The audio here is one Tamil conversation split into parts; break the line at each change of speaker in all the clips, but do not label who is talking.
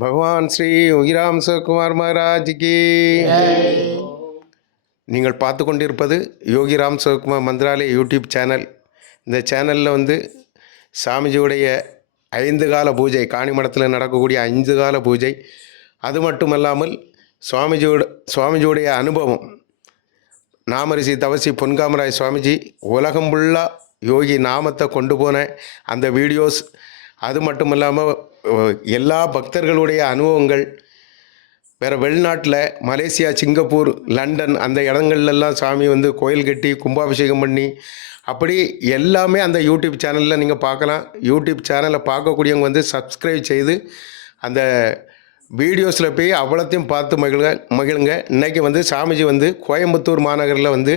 பகவான் ஸ்ரீ உயிராம் சிவகுமார் மகாராஜிக்கு நீங்கள் பார்த்து கொண்டிருப்பது யோகி ராம் சிவகுமார் மந்திராலய யூடியூப் சேனல். இந்த சேனலில் வந்து சாமிஜியுடைய ஐந்து கால பூஜை காணிமடத்தில் நடக்கக்கூடிய ஐந்து கால பூஜை. அது மட்டுமல்லாமல் சுவாமிஜியோட சுவாமிஜியுடைய அனுபவம். நாமரிசி தவசி பொன்காமராய் சுவாமிஜி உலகம் ஃபுல்லாக யோகி நாமத்தை கொண்டு போன அந்த வீடியோஸ். அது மட்டும் இல்லாமல் எல்லா பக்தர்களுடைய அனுபவங்கள் வேறு வெளிநாட்டில் மலேசியா சிங்கப்பூர் லண்டன் அந்த இடங்கள்லாம் சாமி வந்து கோயில் கட்டி கும்பாபிஷேகம் பண்ணி அப்படி எல்லாமே அந்த யூடியூப் சேனலில் நீங்கள் பார்க்கலாம். யூடியூப் சேனலை பார்க்கக்கூடியவங்க வந்து சப்ஸ்கிரைப் செய்து அந்த வீடியோஸில் போய் அவ்வளோத்தையும் பார்த்து மகிழ்க மகிழுங்க. இன்றைக்கி வந்து சாமிஜி வந்து கோயம்புத்தூர் மாநகரில் வந்து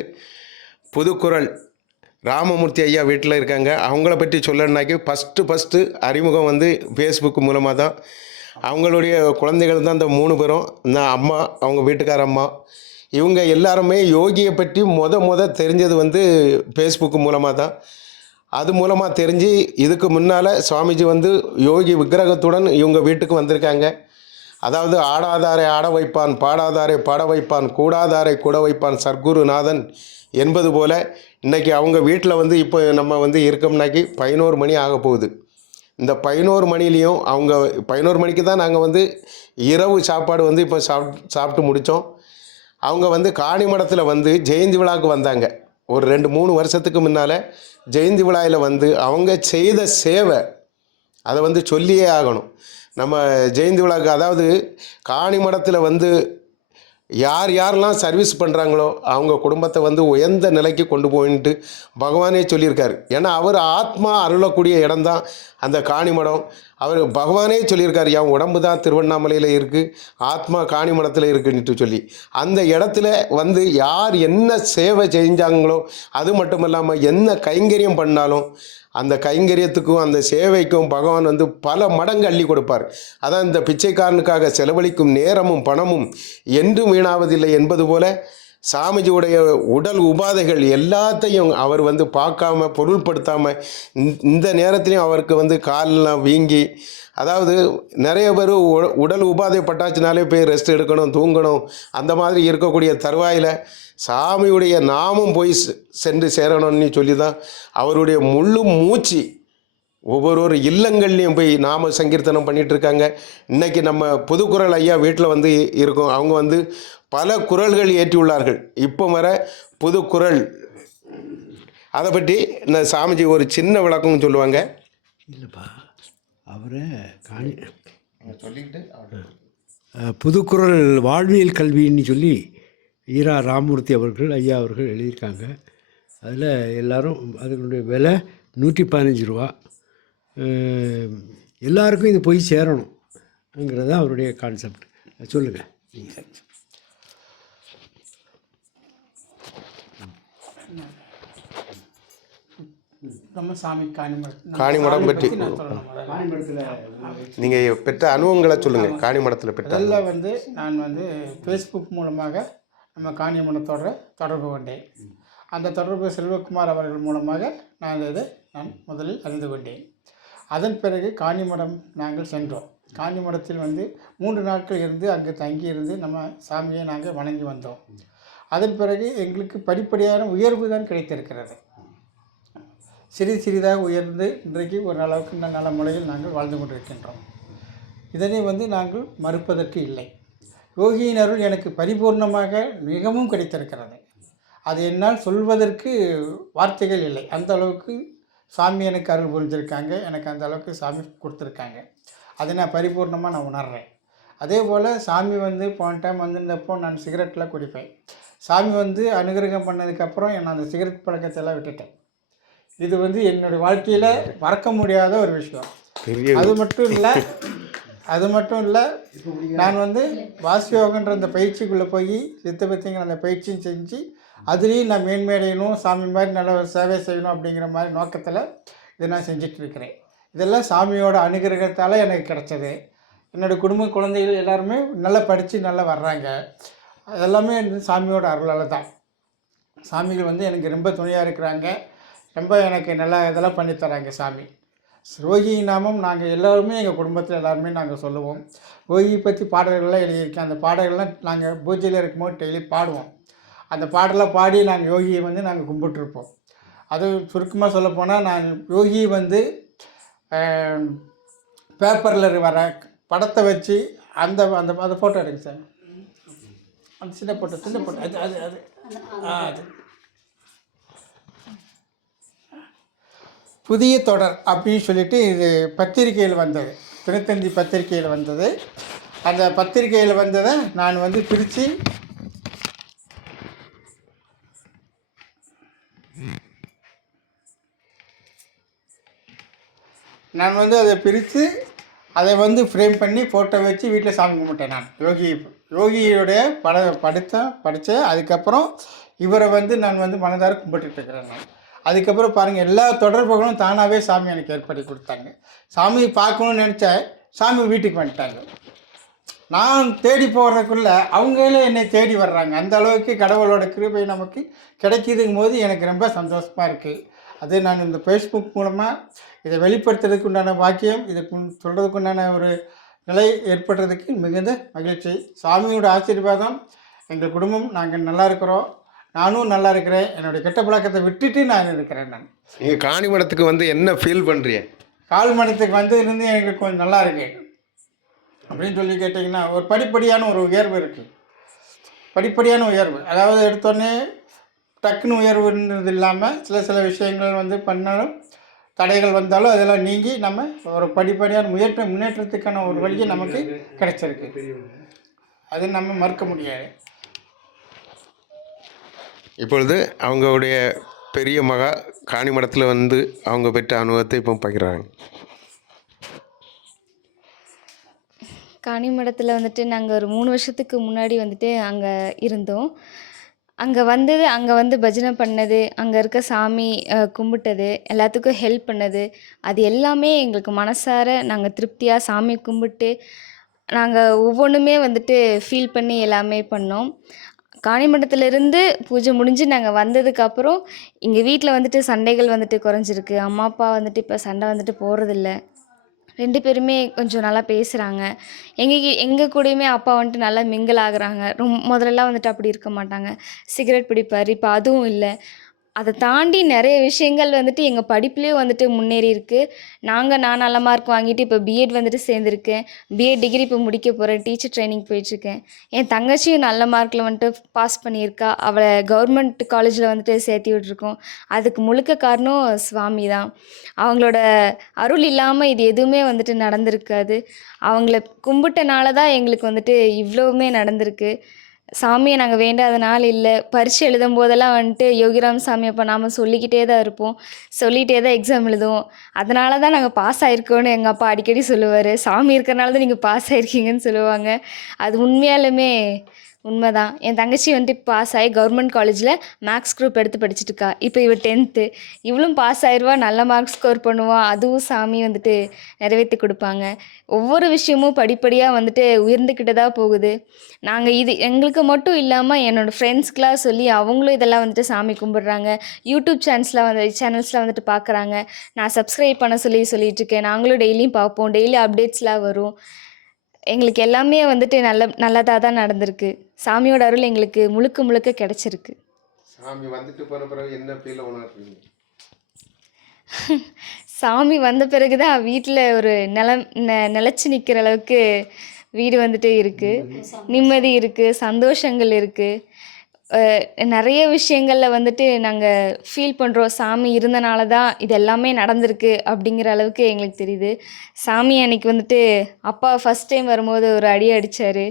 புதுக்குரல் ராமமூர்த்தி ஐயா வீட்டில் இருக்காங்க. அவங்கள பற்றி சொல்லணுனாக்கி ஃபஸ்ட்டு ஃபஸ்ட்டு அறிமுகம் வந்து ஃபேஸ்புக் மூலமாக தான். அவங்களுடைய குழந்தைகள் தான் இந்த மூணு பேரும். இந்த அம்மா அவங்க வீட்டுக்கார அம்மா. இவங்க எல்லாருமே யோகியை பற்றி முத மொத தெரிஞ்சது வந்து ஃபேஸ்புக் மூலமாக தான். அது மூலமாக தெரிஞ்சு இதுக்கு முன்னால் சுவாமிஜி வந்து யோகி விக்கிரகத்துடன் இவங்க வீட்டுக்கு வந்திருக்காங்க. அதாவது ஆடாதாரை ஆட வைப்பான் பாடாதாரை பாட வைப்பான் கூடாதாரை கூட வைப்பான் சர்க்குருநாதன் என்பது போல் இன்றைக்கி அவங்க வீட்டில் வந்து இப்போ நம்ம வந்து இருக்கோம்னாக்கி பதினோரு மணி ஆக போகுது. இந்த பதினோரு மணிலையும் அவங்க பதினோரு மணிக்கு தான் நாங்கள் வந்து இரவு சாப்பாடு வந்து இப்போ சாப் சாப்பிட்டு முடித்தோம் அவங்க வந்து காணிமடத்தில் வந்து ஜெயந்தி விழாவுக்கு வந்தாங்க. ஒரு ரெண்டு மூணு வருஷத்துக்கு முன்னால் ஜெயந்தி விழாவில் வந்து அவங்க செய்த சேவை அதை வந்து சொல்லியே ஆகணும். நம்ம ஜெயந்தி விழாவுக்கு அதாவது காணிமடத்தில் வந்து யார் யாரெல்லாம் சர்வீஸ் பண்ணுறாங்களோ அவங்க குடும்பத்தை வந்து உயர்ந்த நிலைக்கு கொண்டு போயின்ட்டு பகவானே சொல்லியிருக்காரு. ஏன்னா அவர் ஆத்மா அருளக்கூடிய இடம்தான் அந்த காணிமடம். அவர் பகவானே சொல்லியிருக்காரு என் உடம்பு தான் திருவண்ணாமலையில் இருக்குது ஆத்மா காணிமடத்தில் இருக்குன்ட்டு சொல்லி. அந்த இடத்துல வந்து யார் என்ன சேவை செஞ்சாங்களோ அது மட்டும் இல்லாமல் என்ன கைங்கரியம் பண்ணாலும் அந்த கைங்கரியத்துக்கும் அந்த சேவைக்கும் பகவான் வந்து பல மடங்கு அள்ளி கொடுப்பார். அதான் இந்த பிச்சைக்காரனுக்காக செலவழிக்கும் நேரமும் பணமும் என்றும் வீணாவதில்லை என்பது போல சாமிஜியுடைய உடல் உபாதைகள் எல்லாத்தையும் அவர் வந்து பார்க்காம பொருள்படுத்தாமல் இந்த நேரத்துலையும் அவருக்கு வந்து காலெல்லாம் வீங்கி அதாவது நிறைய பேர் உடல் உபாதை பட்டாச்சுனாலே போய் ரெஸ்ட் எடுக்கணும் தூங்கணும் அந்த மாதிரி இருக்கக்கூடிய தருவாயில் சாமியுடைய நாமும் போய் சென்று சேரணும்னு சொல்லி தான் அவருடைய முழு மூச்சு ஒவ்வொரு ஒரு இல்லங்கள்லையும் போய் நாம சங்கீர்த்தனம் பண்ணிகிட்ருக்காங்க இருக்காங்க. நம்ம புதுக்குரல் ஐயா வீட்டில் வந்து இருக்கோம். அவங்க வந்து பல குரல்கள் ஏற்றியுள்ளார்கள். இப்போ வர புதுக்குரல் அதை பற்றி இந்த சாமிஜி ஒரு சின்ன விளக்கம் சொல்லுவாங்க.
இல்லைப்பா அவரை காணி
சொல்லிட்டு
புதுக்குரல் வாழ்வியல் கல்வின்னு சொல்லி ஈரா ராமூர்த்தி அவர்கள் ஐயா அவர்கள் எழுதியிருக்காங்க. அதில் எல்லாரும் அதனுடைய விலை நூற்றி பதினஞ்சு ரூபா. எல்லாருக்கும் இது போய் சேரணுங்கிறது தான் அவருடைய கான்செப்ட் சொல்லுங்கள் நீங்கள்
நம்ம சாமி காணிமடம். நம்ம
காணிமடம்
சாமி
பற்றி. நீங்கள் பெற்ற அனுபவங்களை சொல்லுங்கள் காணிமடத்தில் பெற்ற
வந்து நான் வந்து ஃபேஸ்புக் மூலமாக நம்ம காணிமடத்தோட தொடர்பு கொண்டேன். அந்த தொடர்பு செல்வகுமார் அவர்கள் மூலமாக நான் இதை நான் முதலில் அறிந்து கொண்டேன். அதன் பிறகு காணிமடம் நாங்கள் சென்றோம். காணிமடத்தில் வந்து மூன்று நாட்கள் இருந்து அங்கு தங்கி இருந்து நம்ம சாமியை நாங்கள் வணங்கி வந்தோம். அதன் பிறகு எங்களுக்கு படிப்படியான உயர்வு தான் கிடைத்திருக்கிறது. சிறிது சிறிதாக உயர்ந்து இன்றைக்கு ஒரு அளவுக்கு நல்ல நல்ல முறையில் நாங்கள் வாழ்ந்து கொண்டிருக்கின்றோம். இதனை வந்து நாங்கள் மறுப்பதற்கு இல்லை. யோகியின் அருள் எனக்கு பரிபூர்ணமாக மிகவும் கிடைத்திருக்கிறது. அது என்னால் சொல்வதற்கு வார்த்தைகள் இல்லை. அந்த அளவுக்கு சாமி எனக்கு அருள் புரிஞ்சிருக்காங்க. எனக்கு அந்த அளவுக்கு சாமி கொடுத்துருக்காங்க. அதை நான் பரிபூர்ணமாக நான் உணர்றேன். அதே போல் சாமி வந்து போன டைம் வந்திருந்தப்போ நான் சிகரெட்லாம் குடிப்பேன். சாமி வந்து அனுகிரகம் பண்ணதுக்கப்புறம் நான் அந்த சிகரெட் பழக்கத்தை எல்லாம் விட்டுட்டேன். இது வந்து என்னுடைய வாழ்க்கையில் மறக்க முடியாத ஒரு விஷயம். அது மட்டும் இல்லை அது மட்டும் இல்லை நான் வந்து வாசியோகன்ற அந்த பயிற்சிக்குள்ளே போய் சித்த பத்திங்கிற அந்த பயிற்சியும் செஞ்சு அதுலேயும் நான் மேன்மையடையணும் சாமி மாதிரி நல்ல ஒரு சேவை செய்யணும் அப்படிங்கிற மாதிரி நோக்கத்தில் இதை நான் செஞ்சுட்டு இருக்கிறேன். இதெல்லாம் சாமியோட அனுகிரகத்தால் எனக்கு கிடைச்சது. என்னோடய குடும்ப குழந்தைகள் எல்லாருமே நல்லா படித்து நல்லா வர்றாங்க. அதெல்லாமே வந்து சாமியோட அருளால் தான். சாமிகள் வந்து எனக்கு ரொம்ப துணையாக இருக்கிறாங்க. ரொம்ப எனக்கு நல்லா இதெல்லாம் பண்ணித்தராங்க சாமி. ரோஹி நாமம் நாங்கள் எல்லாருமே எங்கள் குடும்பத்தில் எல்லாருமே நாங்கள் சொல்லுவோம். ரோஹி பற்றி பாடல்கள்லாம் எழுதியிருக்கேன். அந்த பாடல்கள்லாம் நாங்கள் பூஜையில் இருக்கும்போது டெய்லி பாடுவோம். அந்த பாடலாம் பாடி நாங்கள் யோகியை வந்து நாங்கள் கும்பிட்டுருப்போம். அது சுருக்கமாக சொல்லப்போனால் நான் யோகி வந்து பேப்பரில் வர படத்தை வச்சு அந்த அந்த அந்த ஃபோட்டோ எடுங்க சார். அந்த சின்ன ஃபோட்டோ சின்ன ஃபோட்டோ அது அது அது. ஆ அது. புதிய தொடர் அப்படின்னு சொல்லிட்டு இது பத்திரிகையில் வந்தது. தினத்தந்தி பத்திரிகையில் வந்தது. அந்த பத்திரிகையில் வந்ததை நான் வந்து பிரித்து நான் வந்து அதை பிரித்து அதை வந்து ஃப்ரேம் பண்ணி ஃபோட்டோ வச்சு வீட்டில் சாமி கும்பிட்டேன் நான். யோகி யோகியோடைய பட படித்தேன் படித்தேன் அதுக்கப்புறம் இவரை வந்து நான் வந்து மனதார கும்பிட்டுட்டு இருக்கிறேன் நான். அதுக்கப்புறம் பாருங்கள் எல்லா தொடர்புகளும் தானாகவே சாமி எனக்கு ஏற்படுத்தி கொடுத்தாங்க. சாமி பார்க்கணும்னு நினச்சேன் சாமி வீட்டுக்கு வந்துட்டாங்க. நான் தேடி போகிறதுக்குள்ளே அவங்களே என்னை தேடி வர்றாங்க. அந்த அளவுக்கு கடவுளோட கிருபை நமக்கு கிடைக்கிதுங்கும் போது எனக்கு ரொம்ப சந்தோஷமாக இருக்குது அது நான் இந்த ஃபேஸ்புக் மூலமாக இதை வெளிப்படுத்துறதுக்கு உண்டான வாக்கியம் இதை சொல்கிறதுக்கு உண்டான ஒரு நிலை ஏற்படுறதுக்கு மிகுந்த மகிழ்ச்சி. சாமியோட ஆசீர்வாதம். எங்கள் குடும்பம் நாங்கள் நல்லா இருக்கிறோம். நானும் நல்லா இருக்கிறேன். என்னுடைய கெட்ட பழக்கத்தை விட்டுட்டு நான் இருக்கிறேன் நான்.
நீங்கள் காணிமடத்துக்கு வந்து என்ன ஃபீல் பண்ணுறீங்க
கால் மடத்துக்கு வந்து இருந்து எனக்கு கொஞ்சம் நல்லா இருக்கு. அப்படின்னு சொல்லி கேட்டிங்கன்னா ஒரு படிப்படியான ஒரு உயர்வு இருக்குது படிப்படியான உயர்வு. அதாவது எடுத்தோடனே டக்குன்னு உயர்வுன்றது இல்லாமல் சில சில விஷயங்கள் வந்து பண்ணாலும் தடைகள் வந்தாலும் அதெல்லாம் நீங்கி நம்ம ஒரு படிப்படியான முயற்ற முன்னேற்றத்துக்கான ஒரு வழியை நமக்கு கிடைச்சிருக்கு. அது நம்ம மறுக்க முடியாது.
இப்பொழுது அவங்களுடைய பெரிய மகா காணிமடத்தில் வந்து அவங்க பெற்ற அனுபவத்தை இப்போ பகிர்றாங்க.
காணிமடத்தில் வந்துட்டு நாங்கள் ஒரு மூணு வருஷத்துக்கு முன்னாடி வந்துட்டு அங்கே இருந்தோம். அங்கே வந்தது அங்கே வந்து பஜனை பண்ணது அங்கே இருக்க சாமி கும்பிட்டது எல்லாத்துக்கும் ஹெல்ப் பண்ணது. அது எல்லாமே எங்களுக்கு மனசார நாங்கள் திருப்தியாக சாமி கும்பிட்டு நாங்கள் ஒவ்வொன்றுமே வந்துட்டு ஃபீல் பண்ணி எல்லாமே பண்ணோம். காணிமண்டத்துலேருந்து பூஜை முடிஞ்சு நாங்கள் வந்ததுக்கப்புறம் எங்கள் வீட்டில் வந்துட்டு சண்டைகள் வந்துட்டு குறைஞ்சிருக்கு. அம்மா அப்பா வந்துட்டு இப்போ சண்டை வந்துட்டு போகிறதில்ல ரெண்டு பேருமே கொஞ்சம் நல்லா பேசுகிறாங்க எங்கள் எங்கள் கூடயுமே அப்பா வந்துட்டு நல்லா மிங்கிள் ஆகுறாங்க. ரொம் முதல்லலாம் வந்துட்டு அப்படி இருக்க மாட்டாங்க. சிகரெட் பிடிப்பார். இப்போ அதுவும் இல்லை. அதை தாண்டி நிறைய விஷயங்கள் வந்துட்டு எங்கள் படிப்புலேயும் வந்துட்டு முன்னேறி இருக்குது நாங்கள் நான் நல்ல மார்க் வாங்கிட்டு இப்போ பிஎட் வந்துட்டு சேர்ந்துருக்கேன். பிஎட் டிகிரி இப்போ முடிக்க போகிறேன் டீச்சர் ட்ரைனிங் போயிட்டுருக்கேன். என் தங்கச்சியும் நல்ல மார்க்கில் வந்துட்டு பாஸ் பண்ணியிருக்கா. அவளை கவர்மெண்ட் காலேஜில் வந்துட்டு சேர்த்தி விட்ருக்கோம் அதுக்கு முழுக்க காரணம் சுவாமி தான். அவங்களோட அருள் இல்லாமல் இது எதுவுமே வந்துட்டு நடந்திருக்காது. அவங்கள கும்பிட்டனால தான் எங்களுக்கு வந்துட்டு இவ்வளவுமே நடந்திருக்கு. சாமியை நாங்கள் வேண்டாத நாள் இல்லை. பரீட்சை எழுதும் போதெல்லாம் வந்துட்டு யோகிராம் சாமி அப்போ நாம் சொல்லிக்கிட்டே தான் இருப்போம். சொல்லிகிட்டே தான் எக்ஸாம் எழுதுவோம். அதனால தான் நாங்கள் பாஸ் ஆகிருக்கோன்னு எங்கள் அப்பா அடிக்கடி சொல்லுவார். சாமி இருக்கிறனால தான் நீங்கள் பாஸ் ஆகிருக்கீங்கன்னு சொல்லுவாங்க. அது உண்மையாலுமே உண்மைதான். என் தங்கச்சி வந்துட்டு பாஸ் ஆகி கவர்மெண்ட் காலேஜில் மேக்ஸ் குரூப் எடுத்து படிச்சுட்டு இருக்கா இப்போ இவள் டென்த்து இவளும் பாஸ் ஆயிடுவா நல்ல மார்க் ஸ்கோர் பண்ணுவா. அதுவும் சாமி வந்துட்டு நிறைவேற்றி கொடுப்பாங்க. ஒவ்வொரு விஷயமும் படிப்படியாக வந்துட்டு உயர்ந்துக்கிட்டு தான் போகுது. நாங்கள் இது எங்களுக்கு மட்டும் இல்லாமல் என்னோடய ஃப்ரெண்ட்ஸ்க்கெலாம் சொல்லி அவங்களும் இதெல்லாம் வந்துட்டு சாமி கும்பிட்றாங்க. யூடியூப் சேனல்ஸில் வந்து சேனல்ஸில் வந்துட்டு பார்க்குறாங்க நான் சப்ஸ்கிரைப் பண்ண சொல்லி சொல்லிட்டு இருக்கேன். நாங்களும் டெய்லியும் பார்ப்போம். டெய்லி அப்டேட்ஸ்லாம் வரும். எங்களுக்கு எல்லாமே வந்துட்டு நல்ல நல்லதாக தான் நடந்திருக்கு. சாமியோட அருள் எங்களுக்கு முழுக்க முழுக்க கிடைச்சிருக்கு.
சாமி வந்துட்டு போன பிறகு என்ன ஃபீல் உணர்றீங்க?
சாமி வந்த பிறகு தான் வீட்டில் ஒரு நிலம் நெ நிலச்சி நிற்கிற அளவுக்கு வீடு வந்துட்டு இருக்குது நிம்மதி இருக்குது சந்தோஷங்கள் இருக்குது நிறைய விஷயங்களில் வந்துட்டு நாங்கள் ஃபீல் பண்ணுறோம் சாமி இருந்தனால தான் இது எல்லாமே நடந்திருக்கு அப்படிங்கிற அளவுக்கு எங்களுக்கு தெரியுது. சாமி அன்னைக்கு வந்துட்டு அப்பா ஃபஸ்ட் டைம் வரும்போது ஒரு அடி அடித்தார்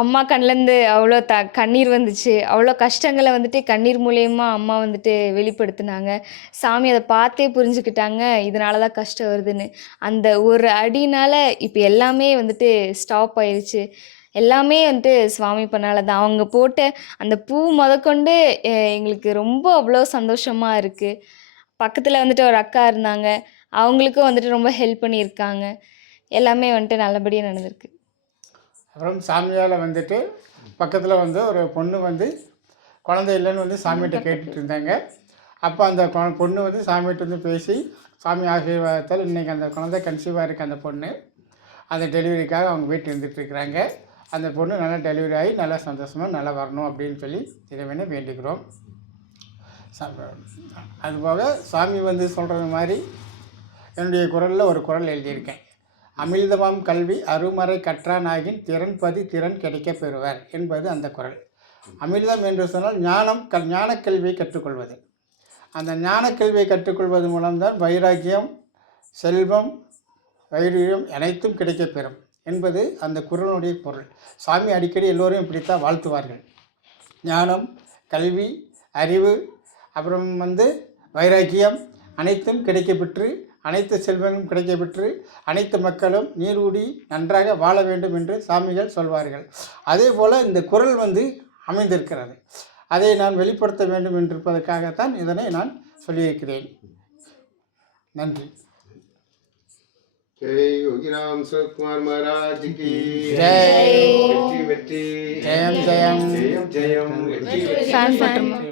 அம்மா கண்லேருந்து அவ்வளோ த கண்ணீர் வந்துச்சு. அவ்வளோ கஷ்டங்களை வந்துட்டு கண்ணீர் மூலயமா அம்மா வந்துட்டு வெளிப்படுத்தினாங்க. சாமி அதை பார்த்தே புரிஞ்சுக்கிட்டாங்க. இதனால தான் கஷ்டம் வருதுன்னு. அந்த ஒரு அடினால் இப்போ எல்லாமே வந்துட்டு ஸ்டாப் ஆயிடுச்சு எல்லாமே வந்துட்டு சுவாமி பண்ணால தான். அவங்க போட்ட அந்த பூ முதற்கொண்டு எங்களுக்கு ரொம்ப அவ்வளோ சந்தோஷமாக இருக்குது பக்கத்தில் வந்துட்டு ஒரு அக்கா இருந்தாங்க. அவங்களுக்கும் வந்துட்டு ரொம்ப ஹெல்ப் பண்ணியிருக்காங்க. எல்லாமே வந்துட்டு நல்லபடியாக நடந்திருக்கு.
அப்புறம் சாமியால் வந்துட்டு பக்கத்தில் வந்து ஒரு பொண்ணு வந்து குழந்தை இல்லைன்னு வந்து சாமிகிட்ட கேட்டுட்டு இருந்தாங்க. அப்போ அந்த பொண்ணு வந்து சாமிகிட்ட வந்து பேசி சாமி ஆசீர்வாதத்தால் இன்றைக்கி அந்த குழந்தை கன்சீவாக இருக்க அந்த பொண்ணு. அந்த டெலிவரிக்காக அவங்க வீட்டில் இருந்துட்டு இருக்கிறாங்க. அந்த பொண்ணு நல்லா டெலிவரி ஆகி நல்லா சந்தோஷமாக நல்லா வரணும் அப்படின்னு சொல்லி இறைவனை வேண்டிக்கிறோம் அதுபோக சாமி வந்து சொல்கிறது மாதிரி என்னுடைய குரலில் ஒரு குரல் எழுதியிருக்கேன். அமிழ்தமாம் கல்வி அருமறை கற்றானாகின் திறன்பதி திறன் கிடைக்கப் பெறுவர் என்பது அந்த குரல். அமிர்தம் என்று சொன்னால் ஞானம் கல் ஞானக் கல்வியை கற்றுக்கொள்வது. அந்த ஞானக் கல்வியை கற்றுக்கொள்வது மூலம்தான் வைராக்கியம் செல்வம் வைரியம் அனைத்தும் கிடைக்கப் பெறும். என்பது அந்த குரலுடைய பொருள். சாமி அடிக்கடி எல்லோரும் இப்படித்தான் வாழ்த்துவார்கள். ஞானம் கல்வி அறிவு அப்புறம் வந்து வைராக்கியம் அனைத்தும் கிடைக்கப்பெற்று அனைத்து செல்வங்களும் கிடைக்கப்பெற்று அனைத்து மக்களும் நீரூடி நன்றாக வாழ வேண்டும் என்று சாமிகள் சொல்வார்கள். அதே போல் இந்த குரல் வந்து அமைந்திருக்கிறது. அதை நான் வெளிப்படுத்த வேண்டும் என்றிருப்பதற்காகத்தான் இதனை நான் சொல்லியிருக்கிறேன். நன்றி.
जय योगीराम
सुकुमार महाराज
की जय जयम जयम
जयम जयम